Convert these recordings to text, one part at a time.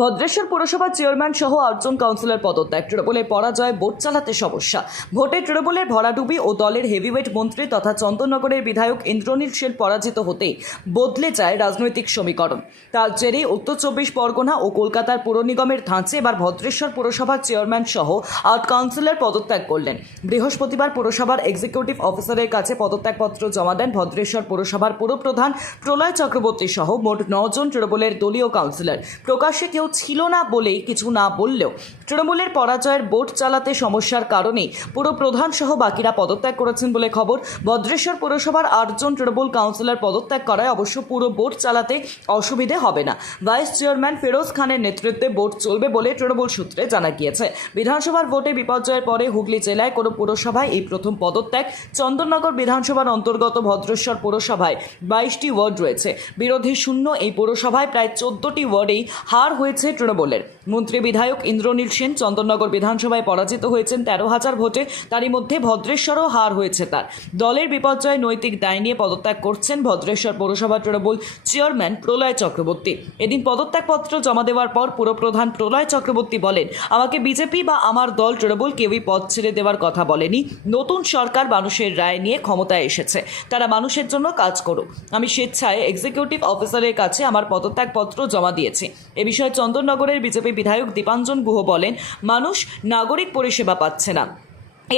ভদ্রেশ্বর পুরসভার চেয়ারম্যান সহ 8 জন কাউন্সিলর পদত্যাগ। তৃণমূলের পরাজয়, ভোট চালাতে সমস্যা। ভোটে তৃণমূলের ভরাডুবি ও দলের হেভিওয়েট মন্ত্রী তথা চন্দননগরের বিধায়ক ইন্দ্রনীল সেন পরাজিত হতেই বদলে যায় রাজনৈতিক সমীকরণ। তার জেরে উত্তর 24 পরগনা ও কলকাতার পুর নিগমের ধাঁচে এবার ভদ্রেশ্বর পুরসভার চেয়ারম্যান সহ 8 কাউন্সিলর পদত্যাগ করলেন। বৃহস্পতিবার পুরসভার এক্সিকিউটিভ অফিসারের কাছে পদত্যাগপত্র জমা দেন ভদ্রেশ্বর পুরসভার পুরপ্রধান প্রলয় চক্রবর্তী সহ মোট 9 জন তৃণমূলের দলীয় কাউন্সিলর। প্রকাশ্যে কেউ ছিল না বলেই কিছু না বললেও তৃণমূলের পরাজয়ের ভোট চালাতে সমস্যার কারণেই পুরো প্রধান সহ বাকিরা পদত্যাগ করেছেন বলে খবর। ভদ্রেশ্বর পুরসভার 8 জন তৃণমূল কাউন্সিলর পদত্যাগ করায় অবশ্য পুরো ভোট চালাতে অসুবিধে হবে না। ভাইস চেয়ারম্যান ফিরোজ খানের নেতৃত্বে ভোট চলবে বলে তৃণমূল সূত্রে জানা গিয়েছে। বিধানসভার ভোটে বিপর্যয়ের পরে হুগলি জেলায় কোনো পুরসভায় এই প্রথম পদত্যাগ। চন্দননগর বিধানসভার অন্তর্গত ভদ্রেশ্বর পুরসভায় 22টি ওয়ার্ড রয়েছে। বিরোধী শূন্য এই পুরসভায় প্রায় 14টি ওয়ার্ডেই হার হয়েছে তৃণমূলের। মন্ত্রী বিধায়ক ইন্দ্রনীল সেন চন্দননগর বিধানসভায় পরাজিত হয়েছেন 13,000 ভোটে। তারই মধ্যে ভদ্রেশ্বরও হার হয়েছে তার। দলের বিপর্যয় নৈতিক দায় নিয়ে পদত্যাগ করছেন ভদ্রেশ্বর পৌরসভা তৃণমূল চেয়ারম্যান প্রলয় চক্রবর্তী। এদিন পদত্যাগপত্র জমা দেওয়ার পর পুরপ্রধান প্রলয় চক্রবর্তী বলেন, আমাকে বিজেপি বা আমার দল তৃণমূল কেউই পদ ছেড়ে দেওয়ার কথা বলেনি। নতুন সরকার মানুষের রায় নিয়ে ক্ষমতায় এসেছে, তারা মানুষের জন্য কাজ করুক। আমি স্বেচ্ছায় এক্সিকিউটিভ অফিসারের কাছে আমার পদত্যাগপত্র জমা দিয়েছি। এ বিষয়ে চন্দননগরের বিজেপি বিধায়ক দীপাঞ্জন গুহ বলেন, মানুষ নাগরিক পরিষেবা পাচ্ছে না,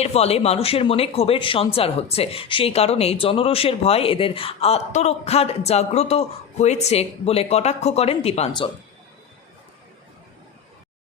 এর ফলে মানুষের মনে ক্ষোভের সঞ্চার হচ্ছে। সেই কারণেই জনরোষের ভয় এদের আত্মরক্ষার জাগ্রত হয়েছে বলে কটাক্ষ করেন দীপাঞ্জন।